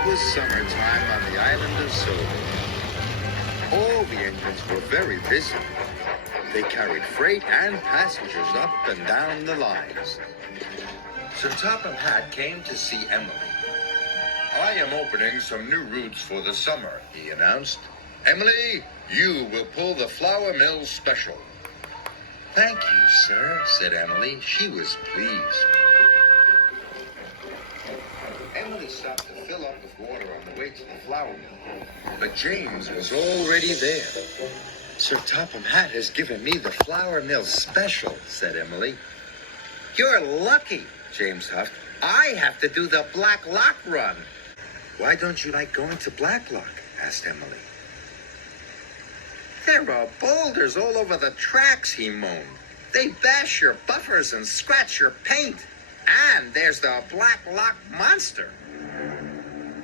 It was summertime on the island of Sodor. All the engines were very busy. They carried freight and passengers up and down the lines. Sir Topham Hatt came to see Emily. "I am opening some new routes for the summer," he announced. "Emily, you will pull the flour mill special." "Thank you, sir," said Emily. She was pleased. Emily stopped to fill up with water on the way to the flour mill. But James was already there. "Sir Topham Hatt has given me the flour mill special," said Emily. "You're lucky," James huffed. "I have to do the Black Loch run." "Why don't you like going to Black Loch?" asked Emily. "There are boulders all over the tracks," he moaned. "They bash your buffers and scratch your paint. And there's the Black Loch monster."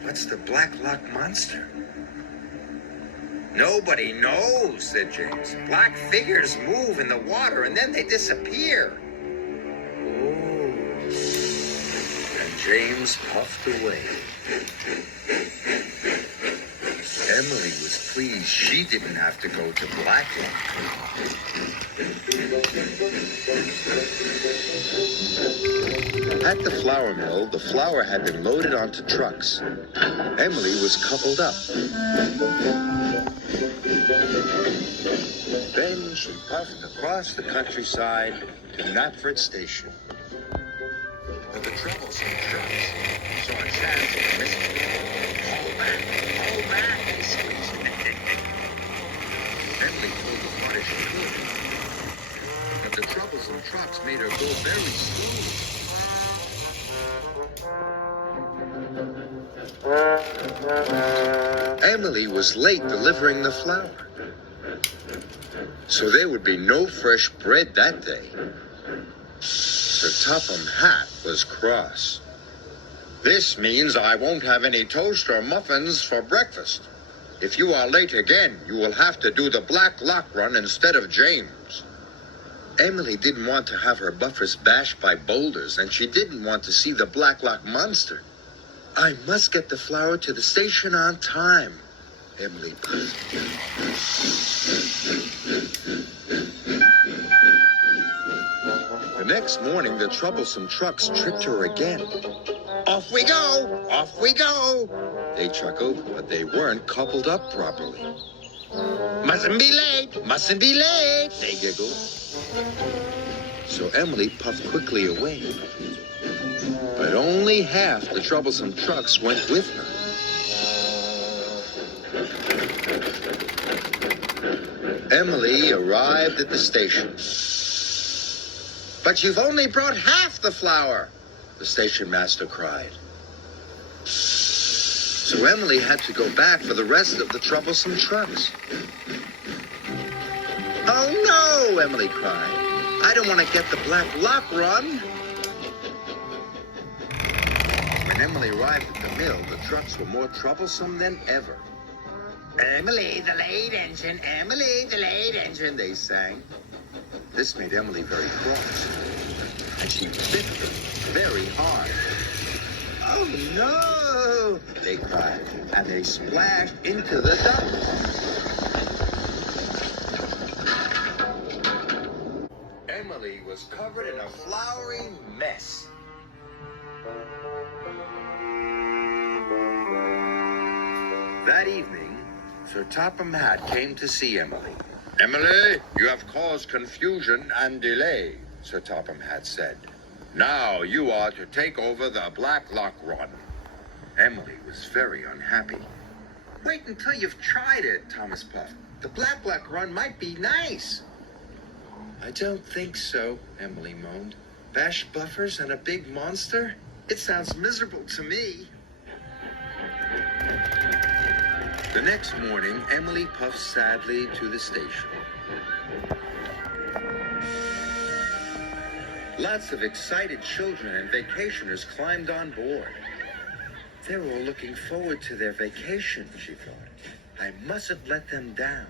"What's the Black Loch monster?" "Nobody knows," said James. "Black figures move in the water and then they disappear." "Oh." And James puffed away. Emily was pleased she didn't have to go to Black Loch. At the flour mill, the flour had been loaded onto trucks. Emily was coupled up. Then she puffed across the countryside to Knapford Station. But the Troublesome Trucks saw a chance of missing it. "Hold back," he squeezed. Emily pulled as hard as she could. But the Troublesome Trucks made her go very slowly. Emily was late delivering the flour, so there would be no fresh bread that day. Sir Topham Hatt was cross. "This means I won't have any toast or muffins for breakfast. If you are late again, you will have to do the Black Loch run instead of James." Emily didn't want to have her buffers bashed by boulders, and she didn't want to see the Black Loch monster. "I must get the flour to the station on time," Emily put. The next morning, the Troublesome Trucks tripped her again. "Off we go! Off we go!" They chuckled, but they weren't coupled up properly. "Mustn't be late! Mustn't be late!" they giggled. So Emily puffed quickly away. But only half the Troublesome Trucks went with her. Emily arrived at the station. "But you've only brought half the flour," the station master cried. So Emily had to go back for the rest of the Troublesome Trucks. "Oh no," Emily cried. "I don't want to get the Black Loch run." When Emily arrived at the mill, the trucks were more troublesome than ever. "Emily, the late engine, Emily, the late engine," they sang. This made Emily very cross, and she bit them very hard. "Oh no," they cried, and they splashed into the dump. Emily was covered in a floury mess. That evening, Sir Topham Hatt came to see Emily. "Emily, you have caused confusion and delay," Sir Topham Hatt said. "Now you are to take over the Black Loch run." Emily was very unhappy. "Wait until you've tried it," Thomas puffed. "The Black Loch run might be nice." "I don't think so," Emily moaned. "Bash buffers and a big monster? It sounds miserable to me." The next morning, Emily puffed sadly to the station. Lots of excited children and vacationers climbed on board. They were all looking forward to their vacation, she thought. I mustn't let them down.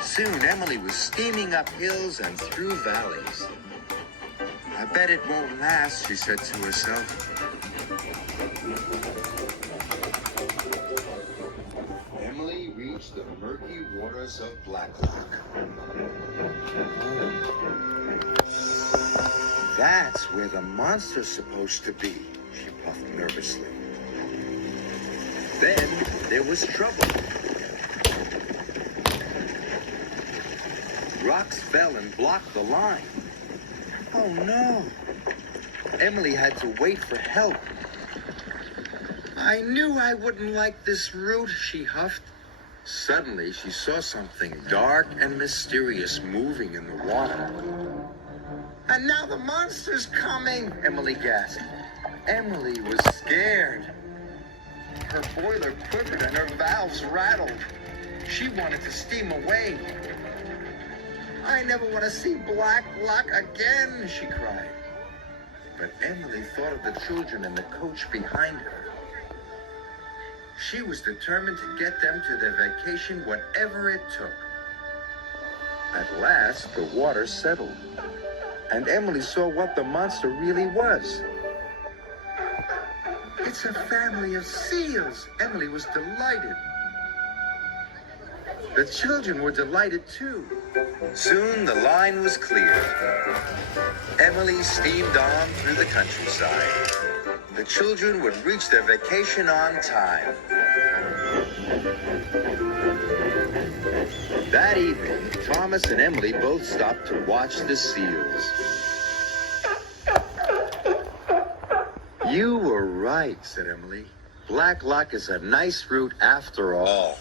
Soon Emily was steaming up hills and through valleys. I bet it won't last, she said to herself. Emily reached the murky waters of Black Loch. That's where the monster's supposed to be, she puffed nervously. Then there was trouble. Rocks fell and blocked the line. Oh no! Emily had to wait for help. I knew I wouldn't like this route, she huffed. Suddenly, she saw something dark and mysterious moving in the water. And now the monster's coming, Emily gasped. Emily was scared. Her boiler quivered and her valves rattled. She wanted to steam away. I never want to see Black Loch again, she cried. But Emily thought of the children in the coach behind her. She was determined to get them to their vacation, whatever it took. At last, the water settled, and Emily saw what the monster really was. It's a family of seals. Emily was delighted. The children were delighted too. Soon the line was clear. Emily steamed on through the countryside. The children would reach their vacation on time. That evening, Thomas and Emily both stopped to watch the seals. You were right, said Emily. Black Loch is a nice route after all.